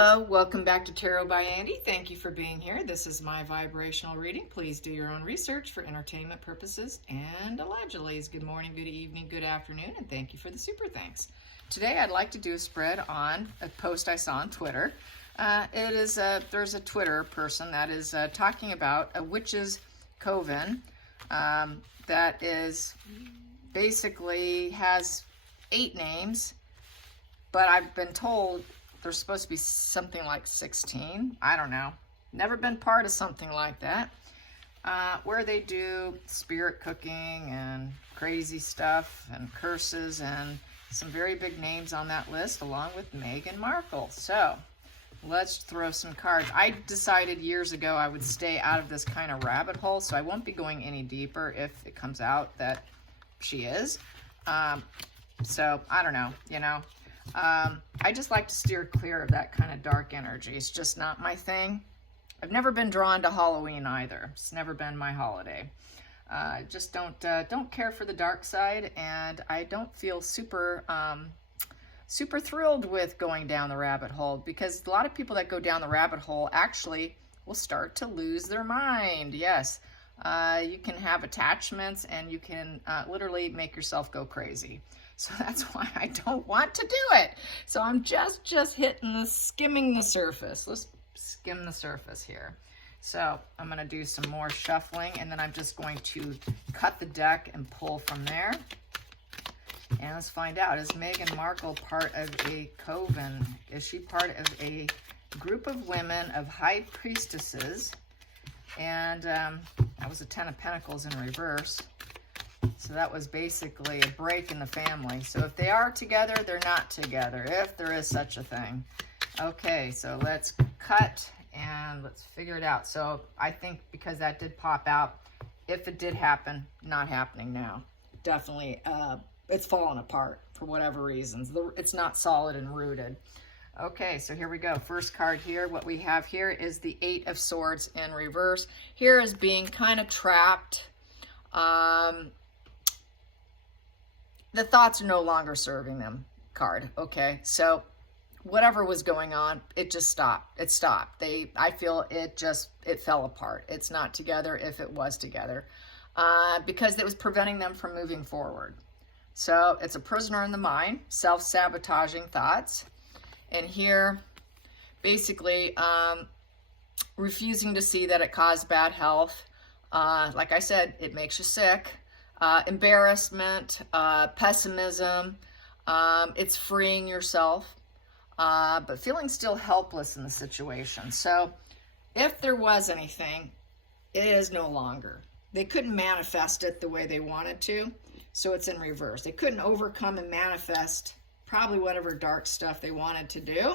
Hello, welcome back to Tarot by Andy. Thank you for being here. This is my vibrational reading. Please do your own research for entertainment purposes and allegedly. Good morning, good evening, good afternoon, and thank you for the super thanks. Today I'd like to do a spread on a post I saw on Twitter. There's a Twitter person that is talking about a witch's coven that is basically has 8 names, but I've been told there's supposed to be something like 16. I don't know. Never been part of something like that. Where they do spirit cooking and crazy stuff and curses and some very big names on that list, along with Markle. So let's throw some cards. I decided years ago I would stay out of this kind of rabbit hole, so I won't be going any deeper if it comes out that she is. So I don't know, you know. I just like to steer clear of that kind of dark energy. It's just not my thing. I've never been drawn to Halloween either. It's never been my holiday. Just don't care for the dark side, and I don't feel super thrilled with going down the rabbit hole, because a lot of people that go down the rabbit hole actually will start to lose their mind. Yes, you can have attachments, and you can literally make yourself go crazy. So that's why I don't want to do it. So I'm just skimming the surface. Let's skim the surface here. So I'm going to do some more shuffling, and then I'm just going to cut the deck and pull from there. And let's find out, is Markle part of a coven? Is she part of a group of women, of high priestesses? And that was a 10 of Pentacles in reverse. So that was basically a break in the family. So if they are together, they're not together, if there is such a thing. Okay, so let's cut and let's figure it out. So I think because that did pop out, if it did happen, not happening now. Definitely, it's fallen apart for whatever reasons. It's not solid and rooted. Okay, so here we go. First card here. What we have here is the 8 of Swords in reverse. Here is being kind of trapped. The thoughts are no longer serving them card. Okay, so whatever was going on, it just stopped. It stopped. I feel it fell apart. It's not together if it was together, because it was preventing them from moving forward. So it's a prisoner in the mind, self-sabotaging thoughts. And here, basically, refusing to see that it caused bad health. Like I said, it makes you sick. Embarrassment, pessimism, it's freeing yourself, but feeling still helpless in the situation. So if there was anything, it is no longer. They couldn't manifest it the way they wanted to, so it's in reverse. They couldn't overcome and manifest probably whatever dark stuff they wanted to do.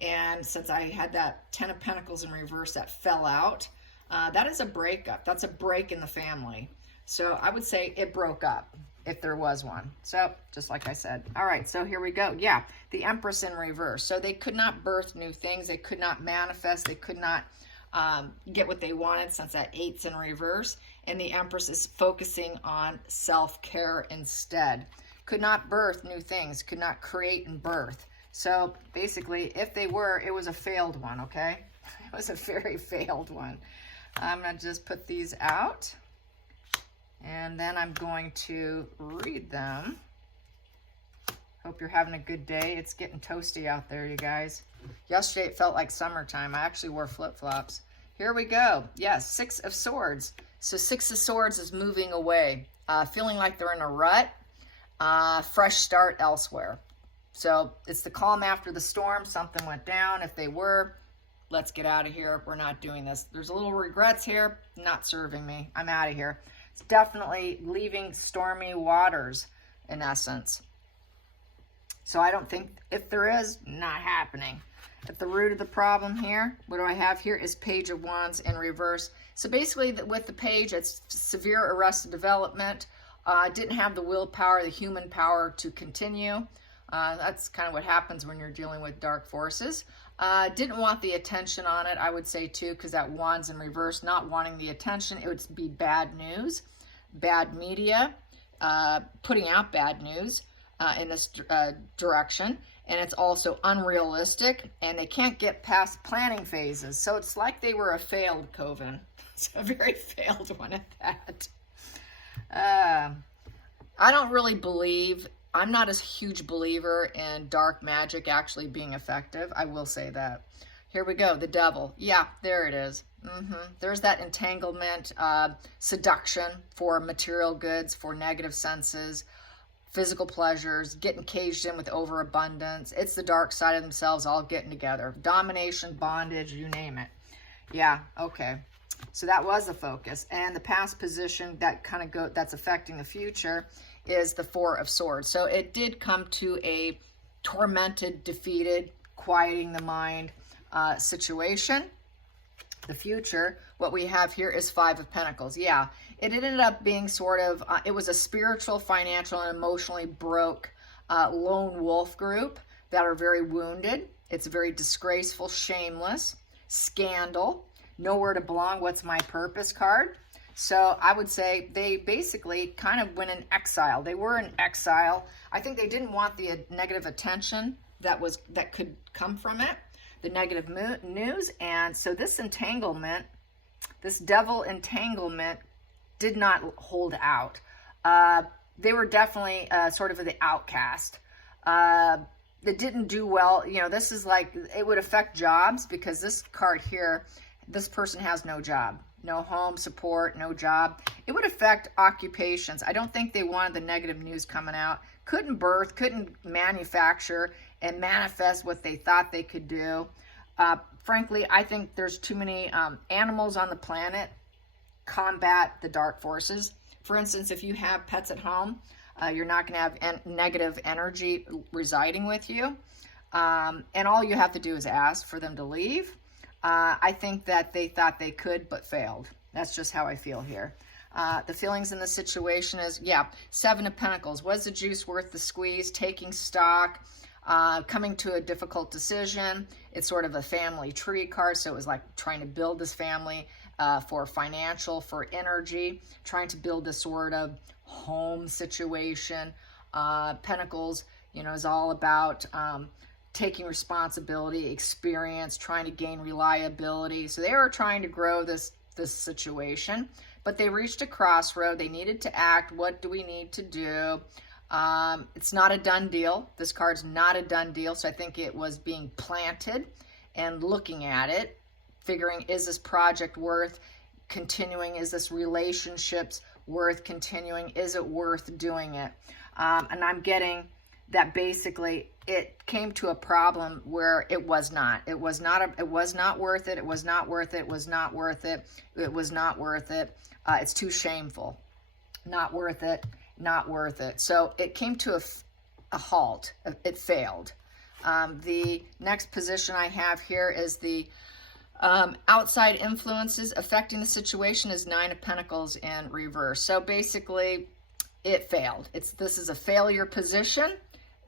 And since I had that 10 of Pentacles in reverse that fell out, that is a breakup. That's a break in the family. So I would say it broke up, if there was one. So just like I said. All right, so here we go. Yeah, the Empress in reverse. So they could not birth new things. They could not manifest. They could not get what they wanted, since that 8's in reverse. And the Empress is focusing on self-care instead. Could not birth new things. Could not create and birth. So basically, if they were, it was a failed one, okay? It was a very failed one. I'm going to just put these out. And then I'm going to read them. Hope you're having a good day. It's getting toasty out there, you guys. Yesterday it felt like summertime. I actually wore flip-flops. Here we go. Yes, 6 of Swords. So 6 of Swords is moving away. Feeling like they're in a rut. Fresh start elsewhere. So it's the calm after the storm. Something went down. If they were, let's get out of here. We're not doing this. There's a little regrets here. Not serving me. I'm out of here. It's definitely leaving stormy waters, in essence. So I don't think, if there is, not happening. At the root of the problem here, what do I have here is Page of Wands in reverse. So basically, with the Page, it's severe arrested development. Didn't have the willpower, the human power to continue. That's kind of what happens when you're dealing with dark forces. Didn't want the attention on it, I would say too, because that Wands in reverse, not wanting the attention, it would be bad news, bad media, putting out bad news in this direction. and it's also unrealistic, and they can't get past planning phases. So it's like they were a failed coven. It's a very failed one at that. I don't really believe, I'm not a huge believer in dark magic actually being effective. I will say that. Here we go, the devil. Yeah, there it is. There's that entanglement, seduction for material goods, for negative senses, physical pleasures, getting caged in with overabundance. It's the dark side of themselves all getting together. Domination, bondage, you name it. Yeah, okay. So that was the focus. And the past position that kind of that's affecting the future is the Four of Swords. So it did come to a tormented, defeated, quieting the mind situation. The future, what we have here is Five of Pentacles. Yeah, it ended up being sort of, it was a spiritual, financial, and emotionally broke lone wolf group that are very wounded. It's very disgraceful, shameless, scandal, nowhere to belong, what's my purpose card. So I would say they basically kind of went in exile. They were in exile. I think they didn't want the negative attention that could come from it, the negative news. And so this entanglement, this devil entanglement, did not hold out. They were definitely sort of the outcast. It didn't do well. You know, this is like, it would affect jobs, because this card here, this person has no job, no home support, no job. It would affect occupations. I don't think they wanted the negative news coming out. Couldn't birth, couldn't manufacture and manifest what they thought they could do. Frankly, I think there's too many animals on the planet combat the dark forces. For instance, if you have pets at home, you're not going to have negative energy residing with you. And all you have to do is ask for them to leave. I think that they thought they could, but failed. That's just how I feel here. The feelings in the situation is, yeah, Seven of Pentacles. Was the juice worth the squeeze? Taking stock, coming to a difficult decision. It's sort of a family tree card, so it was like trying to build this family for financial, for energy, trying to build this sort of home situation. Pentacles, you know, is all about taking responsibility, experience, trying to gain reliability. So they were trying to grow this situation, but they reached a crossroad. They needed to act. What do we need to do? It's not a done deal. This card's not a done deal. So I think it was being planted and looking at it, figuring, is this project worth continuing? Is this relationships worth continuing? Is it worth doing it? And I'm getting that basically it came to a problem where it was not. It was not worth it. It was not worth it. It was not worth it. It was not worth it. It's too shameful. Not worth it. Not worth it. So it came to a halt. It failed. The next position I have here is the outside influences affecting the situation is Nine of Pentacles in reverse. So basically it failed. This is a failure position.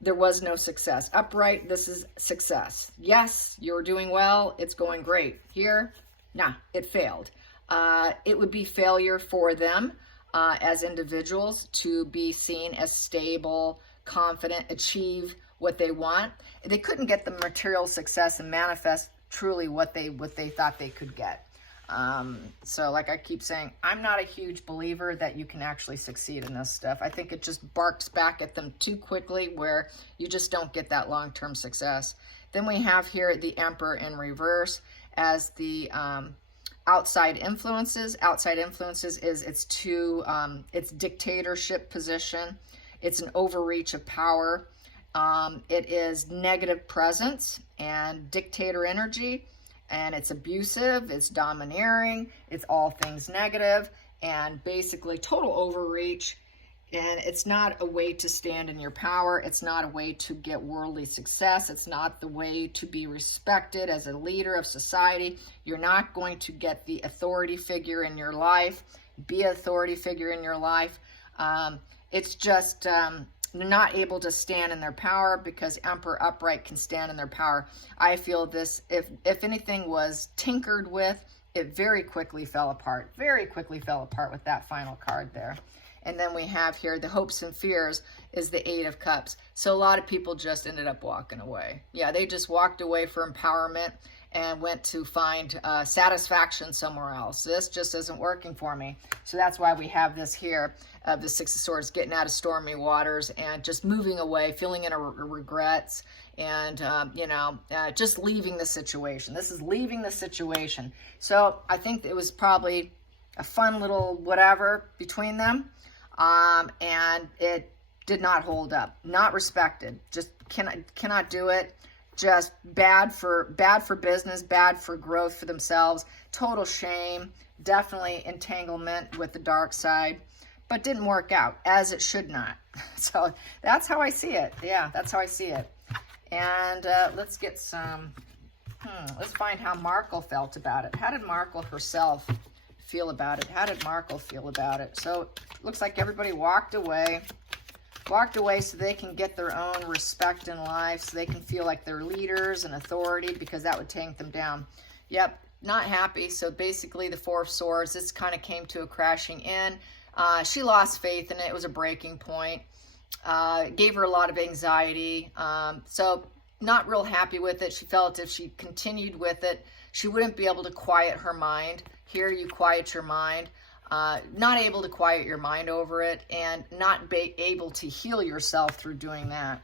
There was no success. Upright, this is success. Yes, you're doing well. It's going great. Here, nah, it failed. It would be failure for them as individuals to be seen as stable, confident, achieve what they want. They couldn't get the material success and manifest truly what they thought they could get. So like I keep saying, I'm not a huge believer that you can actually succeed in this stuff. I think it just barks back at them too quickly, where you just don't get that long-term success. Then we have here the Emperor in reverse as the outside influences. Outside influences is it's dictatorship position. It's an overreach of power. It is negative presence and dictator energy. And it's abusive, it's domineering, it's all things negative, and basically total overreach. And it's not a way to stand in your power. It's not a way to get worldly success. It's not the way to be respected as a leader of society. You're not going to get the authority figure in your life, be an authority figure in your life. It's just they're not able to stand in their power, because Emperor upright can stand in their power. I feel this, if anything was tinkered with, it very quickly fell apart. Very quickly fell apart with that final card there. And then we have here the hopes and fears. is the Eight of Cups. So a lot of people just ended up walking away. Yeah, they just walked away for empowerment and went to find satisfaction somewhere else. This just isn't working for me. So that's why we have this here of the Six of Swords, getting out of stormy waters and just moving away, feeling any regrets, and just leaving the situation. This is leaving the situation. So I think it was probably a fun little whatever between them, and it did not hold up. Not respected. Just cannot do it. Just bad for business, bad for growth for themselves. Total shame. Definitely entanglement with the dark side, but didn't work out, as it should not. So that's how I see it. Yeah, that's how I see it. And let's get some, let's find how Markle felt about it. How did Markle herself feel about it? How did Markle feel about it? So looks like everybody walked away so they can get their own respect in life, so they can feel like they're leaders and authority, because that would tank them down. Yep, not happy. So basically the Four of Swords, this kind of came to a crashing in. She lost faith in it. It was a breaking point. Gave her a lot of anxiety. So not real happy with it. She felt if she continued with it, she wouldn't be able to quiet her mind. Here you quiet your mind. Not able to quiet your mind over it, and not be able to heal yourself through doing that.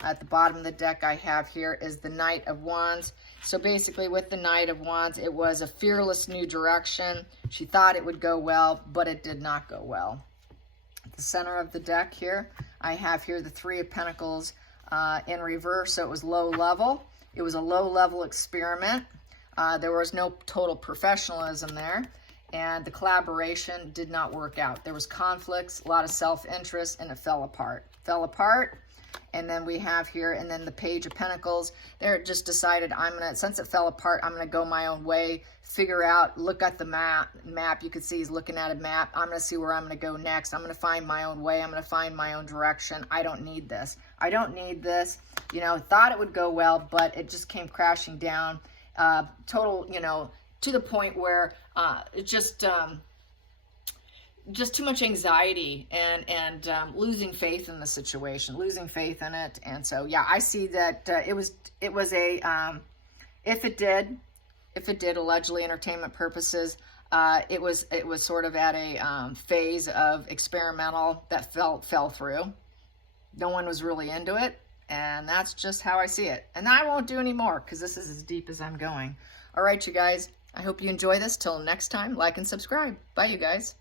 At the bottom of the deck I have here is the Knight of Wands. So basically with the Knight of Wands, it was a fearless new direction. She thought it would go well, but it did not go well. At the center of the deck here, I have here the Three of Pentacles in reverse. So it was low level. It was a low level experiment. There was no total professionalism there. And the collaboration did not work out. There was conflicts, a lot of self-interest, and it fell apart. Fell apart. And then we have here, and then the Page of Pentacles. There it just decided, since it fell apart, I'm gonna go my own way, figure out, look at the map. You can see he's looking at a map. I'm gonna see where I'm gonna go next. I'm gonna find my own way. I'm gonna find my own direction. I don't need this. I don't need this. Thought it would go well, but it just came crashing down. Total, to the point where just too much anxiety and losing faith in the situation, losing faith in it. And so, yeah, I see that it was a, if it did allegedly entertainment purposes, it was sort of at a phase of experimental that fell through. No one was really into it. And that's just how I see it. And I won't do any more, because this is as deep as I'm going. All right, you guys. I hope you enjoy this. Till next time, like and subscribe. Bye, you guys.